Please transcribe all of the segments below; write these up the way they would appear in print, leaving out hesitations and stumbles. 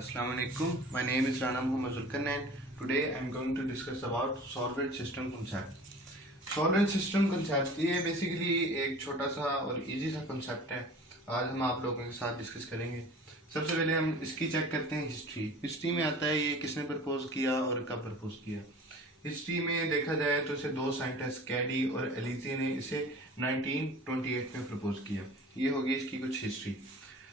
Assalamu alaikum. My name is Rana Muhammad Zulkarnain and today I am going to discuss about solvent system concept. Solvent system concept ये basically एक छोटा सा और easy सा concept है. आज हम आप लोगों के साथ डिस्कस करेंगे. सबसे पहले हम इसकी चेक करते हैं हिस्ट्री में आता है ये किसने प्रपोज किया और कब प्रपोज किया. हिस्ट्री में देखा जाए तो इसे दो साइंटिस्ट कैडी और एलिजी ने इसे 1928 में प्रपोज किया. ये होगी इसकी कुछ हिस्ट्री.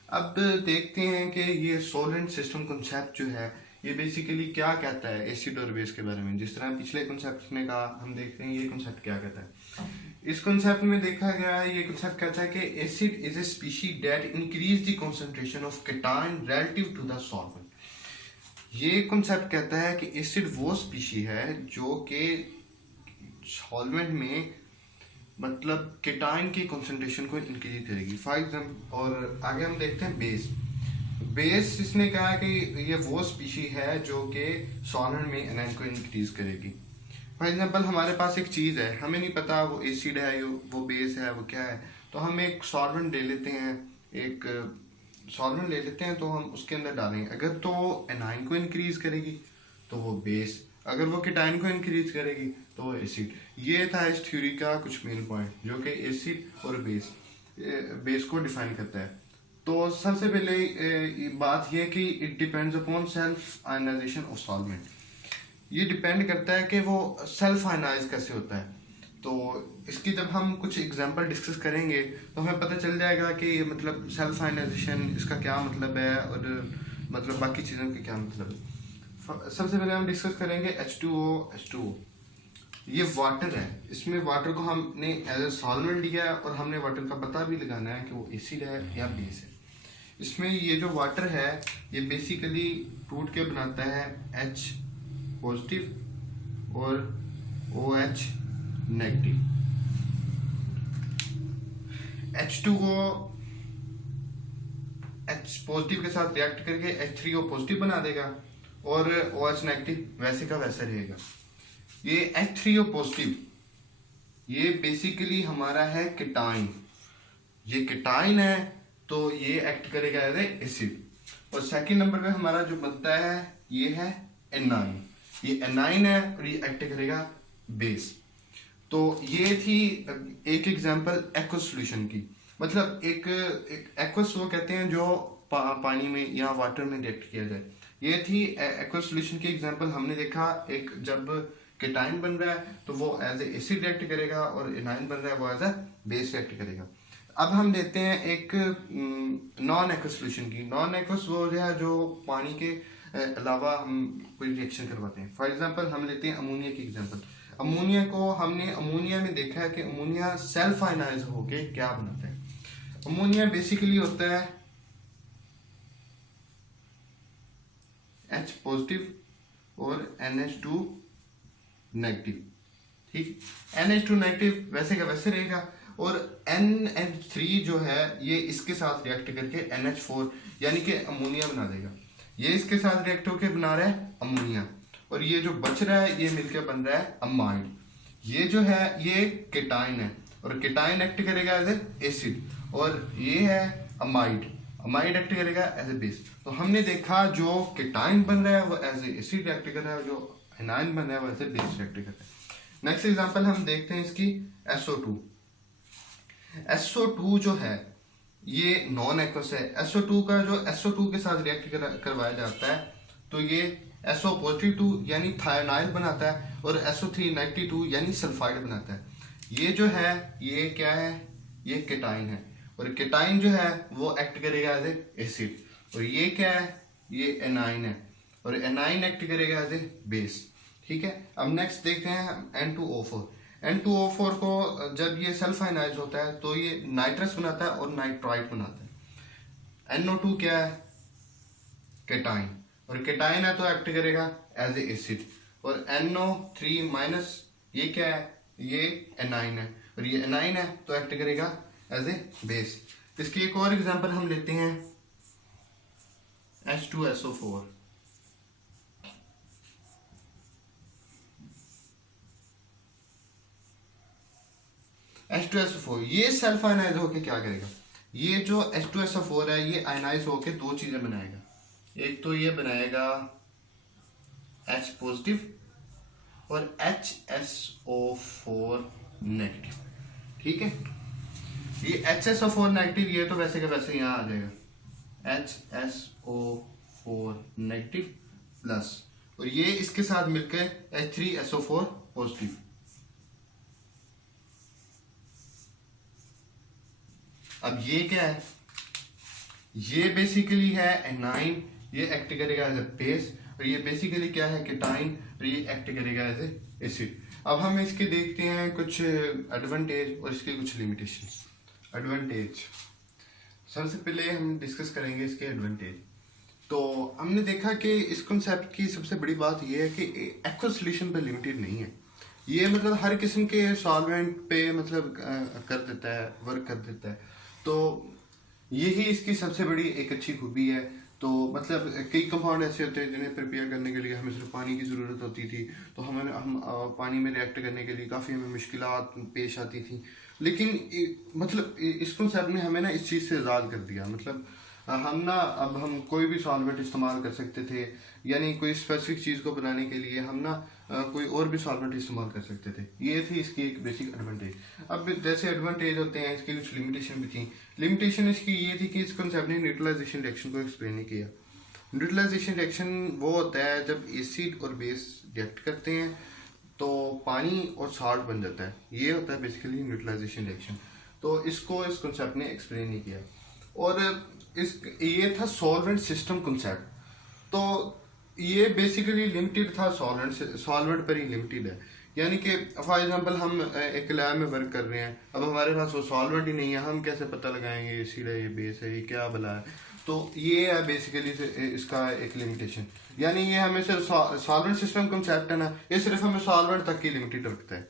अब देखते हैं कि ये सोलेंट सिस्टम कॉन्सेप्ट जो है ये बेसिकली क्या कहता है एसिड और बेस के बारे में. जिस तरह पिछले कॉन्सेप्ट में कहा, हम देखते हैं ये कॉन्सेप्ट क्या कहता है. इस कॉन्सेप्ट में देखा गया है, ये कॉन्सेप्ट कहता है कि acid is a species that increase the concentration of cation relative to the solvent. ये कॉन्सेप्ट कहता है कि एसिड वो स्पीशी है जो कि सॉल्वेंट में मतलब केटाइन की कंसंट्रेशन को इंक्रीज करेगी. फॉर एग्जाम्पल और आगे हम देखते हैं बेस इसने कहा कि ये वो स्पीशी है जो कि सॉल्वेंट में एनाइन को इंक्रीज करेगी. फॉर एग्जाम्पल हमारे पास एक चीज़ है, हमें नहीं पता वो एसिड है वो बेस है वो क्या है, तो हम एक सॉल्वेंट ले लेते हैं तो हम उसके अंदर डालेंगे. अगर तो एनाइन को इंक्रीज करेगी तो वो बेस, अगर वो केटाइन को इंक्रीज करेगी तो वो एसिड. ये था इस थ्योरी का कुछ मेन पॉइंट जो कि एसिड और बेस को डिफाइन करता है. तो सबसे पहले बात यह कि it depends upon self ionization of solvent. ये डिपेंड करता है कि वो सेल्फ आयनाइज कैसे होता है. तो इसकी जब हम कुछ एग्जांपल डिस्कस करेंगे तो हमें पता चल जाएगा कि मतलब सेल्फ आयनाइजेशन इसका क्या मतलब है और मतलब बाकी चीज़ों का क्या मतलब है. सबसे पहले हम डिस्कस करेंगे H2O. ये वाटर है, इसमें वाटर को हमने एज ए सॉल्वेंट लिया है और हमने वाटर का पता भी लगाना है कि वो एसिड है या बेस है. इसमें ये जो वाटर है ये बेसिकली टूट के बनाता है H पॉजिटिव और OH negative. H2O H positive के साथ रिएक्ट करके H3O पॉजिटिव बना देगा और OH नेगेटिव वैसे का वैसा रहेगा. ये H3O पॉजिटिव ये बेसिकली हमारा है केटाइन. ये केटाइन है तो ये एक्ट करेगा एज एसिड. और सेकंड नंबर पे हमारा जो बनता है ये है एनाइन. ये एनाइन है और ये एक्ट करेगा बेस. तो ये थी एक एग्जांपल एक्वस सॉल्यूशन की. मतलब एक एक्वस वो कहते हैं जो पानी में या वाटर में रिएक्ट किया जाए. ये थी एक्वस सॉल्यूशन की एग्जांपल. हमने देखा एक जब केटाइन बन रहा है तो वो एज ए एसिड रिएक्ट करेगा और एनाइन बन रहा है वो एज ए बेस रिएक्ट करेगा. अब हम लेते हैं एक नॉन एक्वस सॉल्यूशन की. नॉन एक्वस वो है जो पानी के अलावा हम कोई रिएक्शन करवाते हैं. फॉर एग्जांपल हम लेते हैं अमोनिया की एग्जांपल. अमोनिया को हमने अमोनिया में देखा है कि अमोनिया सेल्फ आयनाइज होके क्या बनाता है. अमोनिया बेसिकली होता है H पॉजिटिव और NH2 नेगेटिव. ठीक, NH2 नेगेटिव वैसे का वैसे रहेगा और NH3 जो है ये इसके साथ रिएक्ट करके NH4 यानी कि अमोनिया बना देगा. ये इसके साथ रिएक्ट होकर बना रहा है अमोनिया और ये जो बच रहा है ये मिलकर बन रहा है अमाइड. ये जो है ये केटाइन है और केटाइन एक्ट करेगा एज ए एसिड और ये है अमाइड एक्ट करेगा एज ए बेस. तो हमने देखा जो केटाइन बन रहा है वो एज ए एसिड एक्ट कर रहा है, जो एनाइन बन रहा है वो एज ए बेस एक्ट कर रहा है. नेक्स्ट एग्जांपल हम देखते हैं इसकी SO2 जो है ये नॉन एक्वस है. SO2 का जो SO2 के साथ रिएक्ट करवाया जाता है तो ये SO पॉजिटिव 2 यानी थायोनाइल बनाता है और SO3 नेगेटिव 2 यानी सल्फाइड बनाता है. ये जो है ये क्या है, ये केटाइन है और केटाइन जो है वो एक्ट करेगा एज ए एसिड. और ये क्या है, ये एनाइन है और एनाइन एक्ट करेगा एज ए बेस. ठीक है, अब नेक्स्ट देखते हैं N2O4. N2O4 को जब ये सेल्फ आयनाइज होता है तो ये नाइट्रस बनाता है और नाइट्राइट बनाता है. NO2 क्या है, केटाइन और केटाइन है तो एक्ट करेगा एज ए एसिड. और NO3 माइनस ये क्या है, ये एनाइन है और ये एनाइन है तो एक्ट करेगा एज ए बेस. इसकी एक और एग्जांपल हम लेते हैं H2SO4. H2SO4 ये सेल्फ आयनाइज होके क्या करेगा, ये जो H2SO4 है ये आयनाइज होके दो चीजें बनाएगा. एक तो ये बनाएगा H पॉजिटिव और HSO4 नेगेटिव, ठीक है। ये HSO4 नेगेटिव ये तो वैसे का वैसे यहाँ आ जाएगा HSO4 नेगेटिव प्लस, और ये इसके साथ मिलकर H3SO4 पॉजिटिव। अब ये क्या है, ये बेसिकली है एनाइन, ये एक्ट करेगा एज ए बेस, और ये बेसिकली क्या है केटाइन, और ये एक्ट करेगा एज ए एसिड। अब हम इसके देखते हैं कुछ एडवांटेज और इसके कुछ लिमिटेशंस। एडवांटेज, सबसे पहले हम डिस्कस करेंगे इसके एडवांटेज। तो हमने देखा कि इस कॉन्सेप्ट की सबसे बड़ी बात यह है कि एक्वा सोल्यूशन पर लिमिटेड नहीं है। ये मतलब हर किस्म के सॉल्वेंट पे मतलब कर देता है, वर्क कर देता है। तो यही इसकी सबसे बड़ी एक अच्छी खूबी है। तो मतलब कई कंपाउंड ऐसे होते हैं जिन्हें प्रिपेयर करने के लिए हमें सिर्फ पानी की ज़रूरत होती थी, तो हम पानी में रिएक्ट करने के लिए काफ़ी हमें मुश्किलात पेश आती थी। लेकिन मतलब इस कॉन्सेप्ट ने हमें ना इस चीज़ से आज़ाद कर दिया। मतलब हम ना अब हम कोई भी सॉल्वेंट इस्तेमाल कर सकते थे, यानी कोई स्पेसिफिक चीज़ को बनाने के लिए हम ना कोई और भी सॉल्वेंट इस्तेमाल कर सकते थे। ये थी इसकी एक बेसिक एडवांटेज। अब जैसे एडवांटेज होते हैं इसकी कुछ लिमिटेशन भी थी। लिमिटेशन इसकी ये थी कि इस कॉन्सेप्ट ने न्यूट्रलाइजेशन रिएक्शन को एक्सप्लेन नहीं किया। न्यूट्रलाइजेशन रिएक्शन वो होता है जब एसिड और बेस रिएक्ट करते हैं तो पानी और साल्ट बन जाता है, ये होता है बेसिकली न्यूट्रलाइजेशन रिएक्शन। तो इसको इस कॉन्सेप्ट ने एक्सप्लेन नहीं किया। और ये था सॉल्वेंट सिस्टम कॉन्सेप्ट। तो ये बेसिकली लिमिटेड था सॉल्वेंट पर ही लिमिटेड है। यानी कि फॉर एग्जांपल हम एक लैब में वर्क कर रहे हैं, अब हमारे पास वो सॉल्वेंट ही नहीं है, हम कैसे पता लगाएंगे ये एसिड है, ये बेस है, ये क्या भला है। तो ये है बेसिकली इसका एक लिमिटेशन। यानी ये हमें सिर्फ सॉल्वेंट सिस्टम कॉन्सेप्ट है ना, ये सिर्फ हमें सॉल्वेंट तक ही लिमिटेड रखता है।